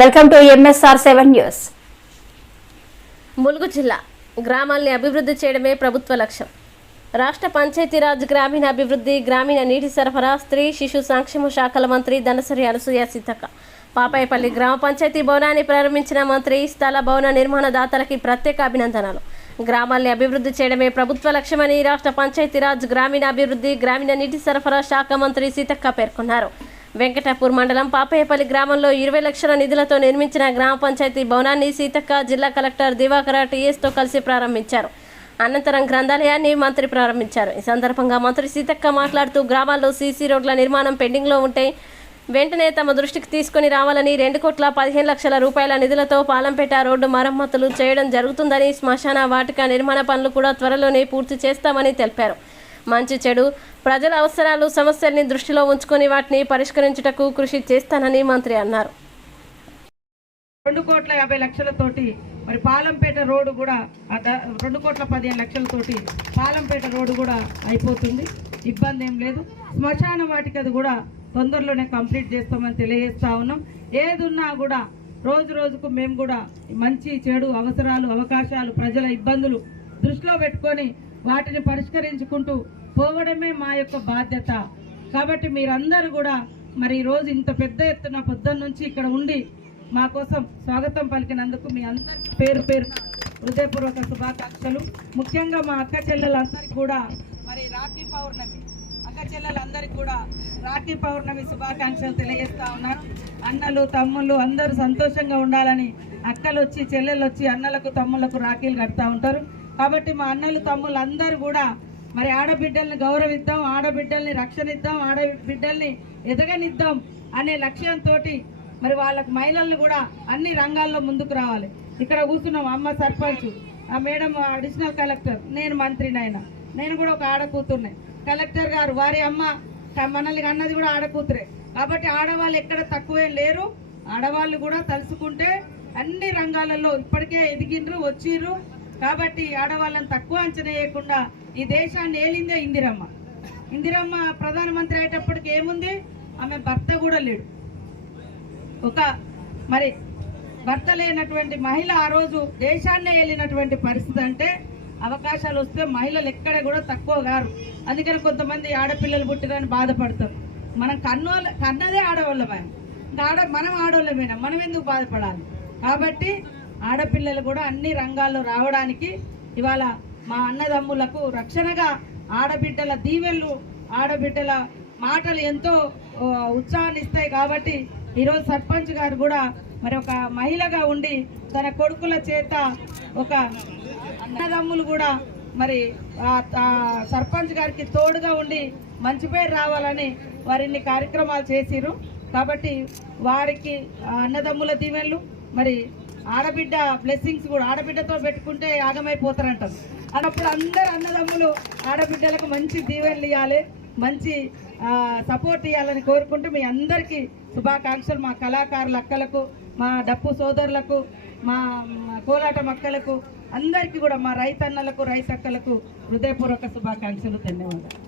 Welcome to MSR7 news. Mulugu జిల్లా గ్రామాల్ని అభివృద్ధి చేయడమే ప్రభుత్వ లక్ష్యం. రాష్ట్ర పంచాయతీరాజ్ గ్రామీణ అభివృద్ధి, గ్రామీణ నీటి సరఫరా, స్త్రీ శిశు సంక్షేమ శాఖల మంత్రి దనసరి అనసూయ సీతక్క పాపాయపల్లి గ్రామ పంచాయతీ భవనాన్ని ప్రారంభించిన మంత్రి స్థల భవన నిర్మాణదాతలకి ప్రత్యేక అభినందనలు. గ్రామాల్ని అభివృద్ధి చేయడమే ప్రభుత్వ లక్ష్యమని రాష్ట్ర పంచాయతీరాజ్ గ్రామీణ అభివృద్ధి, గ్రామీణ నీటి సరఫరా శాఖ మంత్రి సీతక్క పేర్కొన్నారు. వెంకటాపూర్ మండలం పాపయ్యపల్లి గ్రామంలో 20 లక్షల నిధులతో నిర్మించిన గ్రామ పంచాయతీ భవనాన్ని సీతక్క జిల్లా కలెక్టర్ దివాకర టీఎస్తో కలిసి ప్రారంభించారు. అనంతరం గ్రంథాలయాన్ని మంత్రి ప్రారంభించారు. ఈ సందర్భంగా మంత్రి సీతక్క మాట్లాడుతూ గ్రామాల్లో సీసీ రోడ్ల నిర్మాణం పెండింగ్లో ఉంటే వెంటనే తమ దృష్టికి తీసుకుని రావాలని 2,15,00,000 రూపాయల నిధులతో పాలంపేట రోడ్డు మరమ్మతులు చేయడం జరుగుతుందని, శ్మశాన వాటిక నిర్మాణ పనులు కూడా త్వరలోనే పూర్తి చేస్తామని తెలిపారు. మంచి చెడు ప్రజల అవసరాలు సమస్యల్ని దృష్టిలో ఉంచుకొని వాటిని పరిష్కరించుటకు కృషి చేస్తానని మంత్రి అన్నారు. 2,50,00,000 మరి పాలంపేట రోడ్డు కూడా 2,15,00,000 పాలంపేట రోడ్డు కూడా అయిపోతుంది. ఇబ్బంది ఏం లేదు. శ్మశాన వాటికది కూడా తొందరలోనే కంప్లీట్ చేస్తామని తెలియజేస్తా ఉన్నాం. ఏదున్నా కూడా రోజు రోజుకు మేము కూడా మంచి చెడు అవసరాలు అవకాశాలు ప్రజల ఇబ్బందులు దృష్టిలో పెట్టుకొని వాటిని పరిష్కరించుకుంటూ పోవడమే మా యొక్క బాధ్యత. కాబట్టి మీరందరూ కూడా మరి ఈరోజు ఇంత పెద్ద ఎత్తున పొద్దున్న నుంచి ఇక్కడ ఉండి మా కోసం స్వాగతం పలికినందుకు మీ అందరికీ పేరు పేరు హృదయపూర్వక శుభాకాంక్షలు. ముఖ్యంగా మా అక్క చెల్లెలందరికీ కూడా మరి రాఖీ పౌర్ణమి అక్క చెల్లెలందరికీ కూడా రాఖీ పౌర్ణమి శుభాకాంక్షలు తెలియజేస్తా ఉన్నాను. అన్నలు తమ్ముళ్ళు అందరూ సంతోషంగా ఉండాలని అక్కలు వచ్చి చెల్లెళ్ళు వచ్చి అన్నలకు తమ్ముళ్లకు రాఖీలు కడతా ఉంటారు. కాబట్టి మా అన్నలు తమ్ముళ్ళు అందరూ కూడా మరి ఆడబిడ్డల్ని గౌరవిద్దాం, ఆడబిడ్డల్ని రక్షణ ఇద్దాం, ఆడబిడ్డల్ని ఎదగనిద్దాం అనే లక్ష్యంతో మరి వాళ్ళకు మహిళలు కూడా అన్ని రంగాల్లో ముందుకు రావాలి. ఇక్కడ కూర్చున్నాం అమ్మ సర్పంచ్, ఆ మేడం అడిషనల్ కలెక్టర్, నేను మంత్రినైనా, నేను కూడా ఒక ఆడకూతుర్నే. కలెక్టర్ గారు వారి అమ్మ మనల్ని అన్నది కూడా ఆడకూతురే. కాబట్టి ఆడవాళ్ళు ఎక్కడ తక్కువేం లేరు. ఆడవాళ్ళు కూడా తలుసుకుంటే అన్ని రంగాలలో ఇప్పటికే ఎదిగిండ్రు వచ్చిర్రు. కాబట్టి ఆడవాళ్ళని తక్కువ అంచనా వేయకుండా ఈ దేశాన్ని ఏలిందే ఇందిరమ్మ. ఇందిరమ్మ ప్రధానమంత్రి అయ్యేటప్పటికి ఏముంది, ఆమె భర్త కూడా లేడు. ఒక మరి భర్త లేనటువంటి మహిళ ఆ రోజు దేశాన్నే ఏలినటువంటి పరిస్థితి. అంటే అవకాశాలు వస్తే మహిళలు ఎక్కడ కూడా తక్కువ గారు. అందుకని కొంతమంది ఆడపిల్లలు పుట్టిరని బాధపడతారు. మనం కన్నదే ఆడవాళ్ళమే, మనం ఆడవాళ్ళమేనా, మనం ఎందుకు బాధపడాలి? కాబట్టి ఆడపిల్లలు కూడా అన్ని రంగాల్లో రావడానికి ఇవాళ మా అన్నదమ్ములకు రక్షణగా ఆడబిడ్డల దీవెళ్ళు, ఆడబిడ్డల మాటలు ఎంతో ఉత్సాహాన్ని ఇస్తాయి. కాబట్టి ఈరోజు సర్పంచ్ గారు కూడా మరి ఒక మహిళగా ఉండి తన కొడుకుల చేత ఒక అన్నదమ్ములు కూడా మరి సర్పంచ్ గారికి తోడుగా ఉండి మంచి పేరు రావాలని వారిన్ని కార్యక్రమాలు చేసిరు. కాబట్టి వారికి అన్నదమ్ముల దీవెళ్ళు మరి ఆడబిడ్డ బ్లెస్సింగ్స్ కూడా ఆడబిడ్డతో పెట్టుకుంటే యాగమైపోతారంటారు. అప్పుడు అందరు అన్నదమ్ములు ఆడబిడ్డలకు మంచి దీవెనలు ఇవ్వాలి, మంచి సపోర్ట్ ఇవ్వాలని కోరుకుంటూ మీ అందరికీ శుభాకాంక్షలు. మా కళాకారుల అక్కలకు, మా డప్పు సోదరులకు, మా కోలాట మక్కలకు అందరికీ కూడా, మా రైతన్నలకు రైతక్కలకు హృదయపూర్వక శుభాకాంక్షలు. ధన్యవాదాలు.